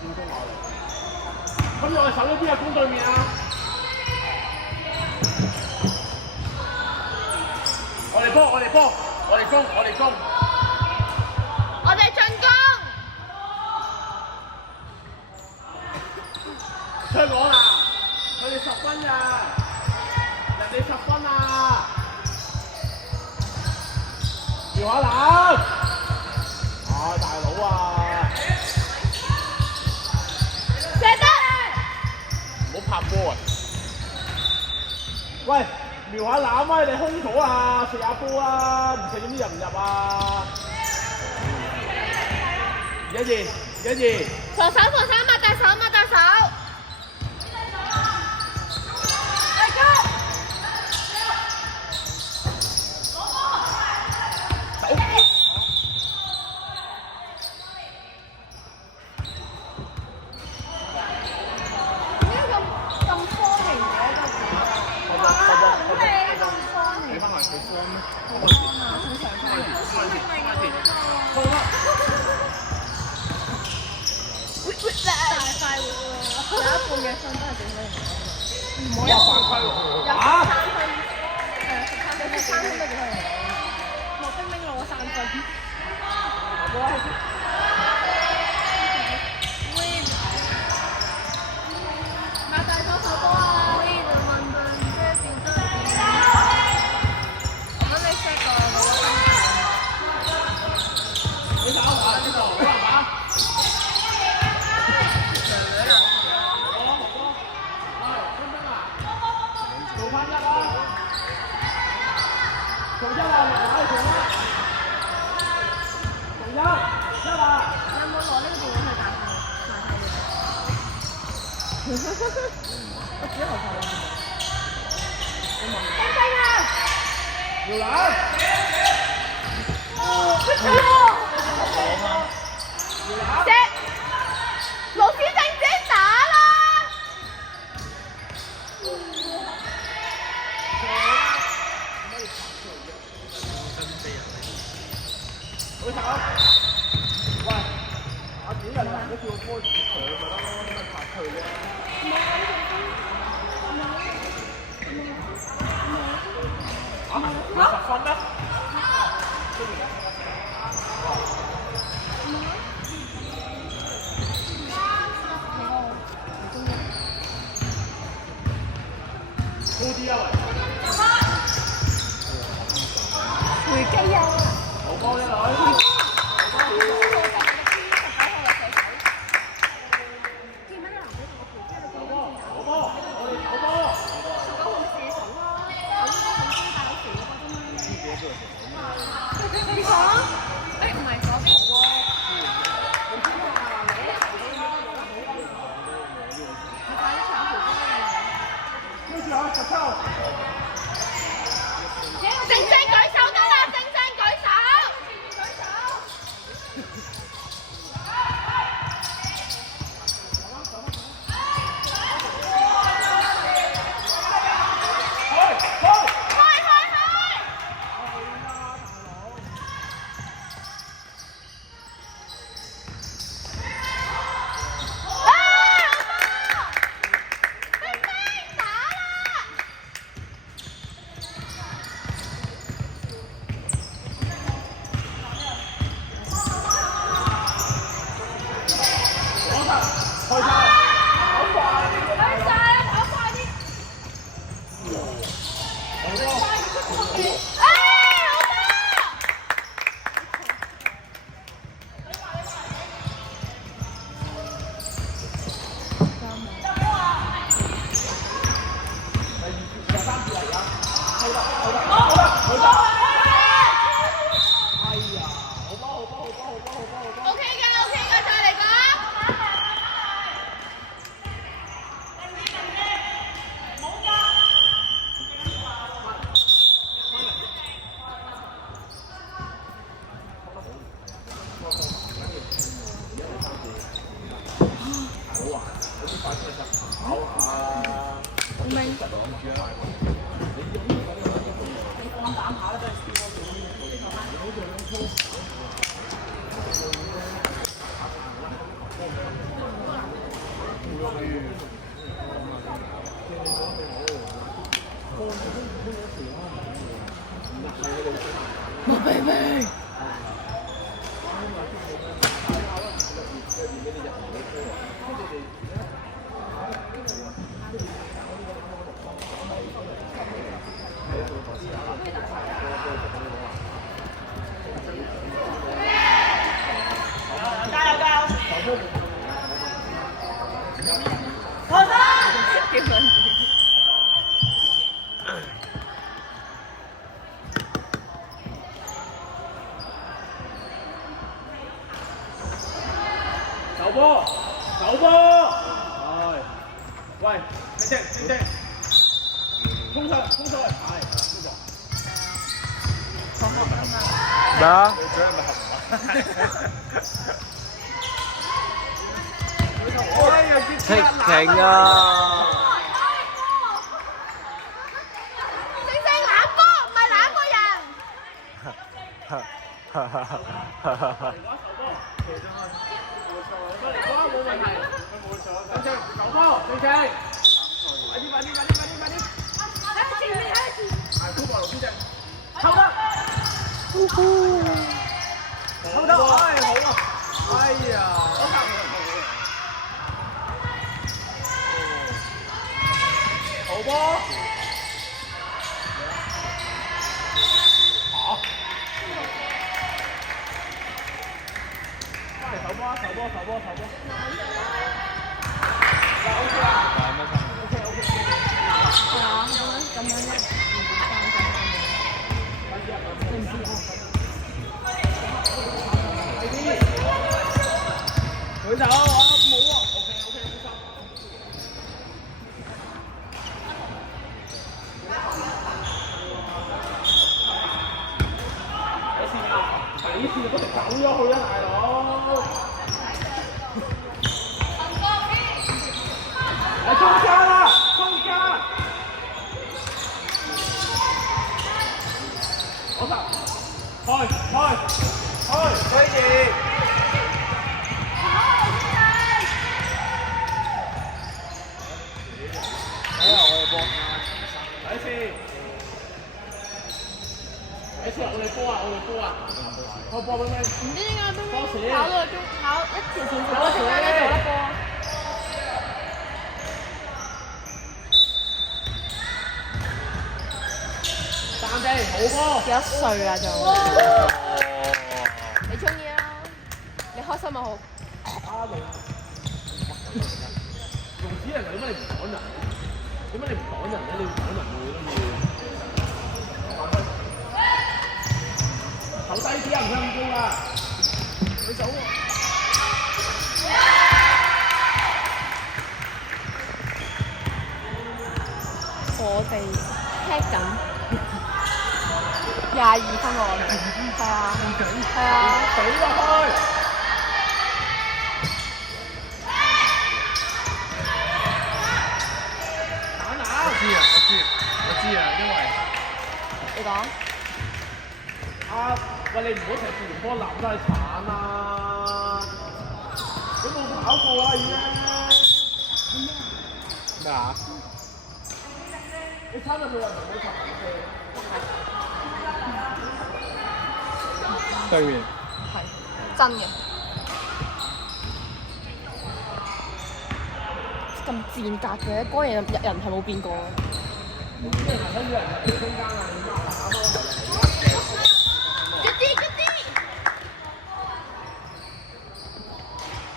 點攻落嚟。跟住我哋守咗邊個攻對面啊？我哋波，我哋波，我哋攻，我哋攻。我哋進攻。出我啦！佢哋10分咋，人哋10分啊！調下籃。大佬啊！射得！唔好拍波啊！喂，瞄下籃啊！你哋空咗啊！射下波啊！唔射點知入唔入啊？2-2，2-2。防守，擘大手，擘大手。My baby。加油加油！好的。走波，走波，係，喂，正正正正，衝上衝上去，係，呢個。咩啊？踢停啊！正正攬波，唔係攬個人。冇問題，正正走波，正正，快啲快啲快啲快啲快啲，係高過劉先生，抽得，抽得，唉好啊，哎呀，好波，好，翻嚟手波手波手波手波。OK 啊，OK OK。係啊，咁樣咧。你唔知啊？佢走啊，冇啊。OK OK，冇錯。第一次不停走咗去啊，大佬！嚟中間啦，中間！攞實，可以！睇下我嘅波，第一次，我哋波啊！開波俾你。唔知點解冰冰跑到跑一條線條嗰條咧做得波。彈地好波。幾多歲啊仲？你中意啦，你開心咪好。用紙人，點解你唔趕人？點解你唔趕人咧？你唔趕人會都要。投低啲人唔向高啊！佢走喎。我哋踢緊22分喎，係啊，係啊，俾落去。打哪？我知啊，因為你講。喂，你唔好成日連波攬都係鏟啦！你冇跑過啦已經。咩啊？你參入去人哋冇球嘅。對面。係真嘅。咁賤格嘅，嗰人係冇變過。咩人跟住人入中間啊？你打波。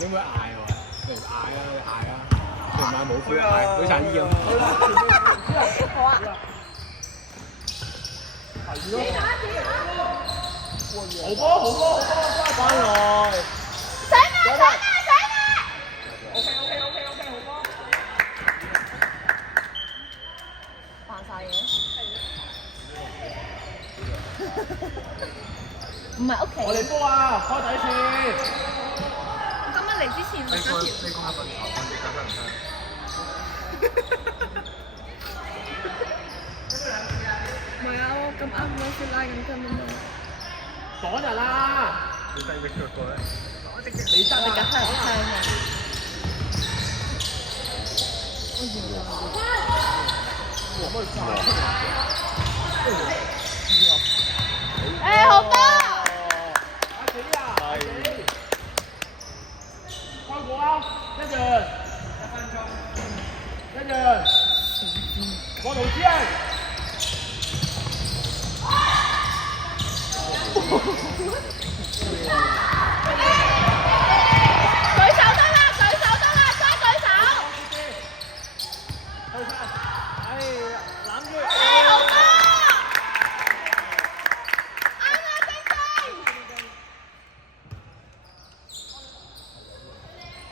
你會嗌喎？你嗌啊！你唔嗌冇灰嗌，舉曬衣咁。好啊！係咯。好波！翻來。醒啊！OK，好波。扮晒嘢。唔係屋企。我哋波啊！開底線。今日嚟之前錄咗條。你講下份頭，你得唔得？唔係啊，我咁啱攞雪拉咁跟啊嘛。趕人啦！你低隻腳過咧？你得你嘅香啊！誒好多。阿死啊！阿死！開估啊！一陣，1分鐘。一陣，過圖先。舉手得啦，舉手得啦，再舉手。去晒！哎，攬住。誒好多。啱啦，丁丁。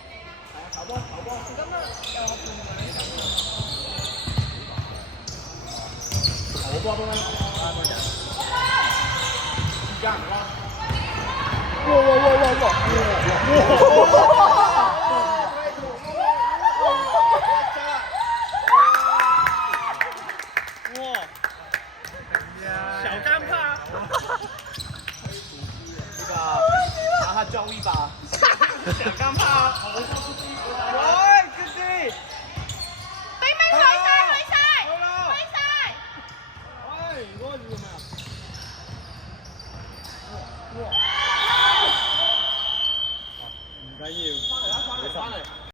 係啊，球波，球波。咁啊，又我半位。球波都啱，啱嗰陣。而家唔啱。哇！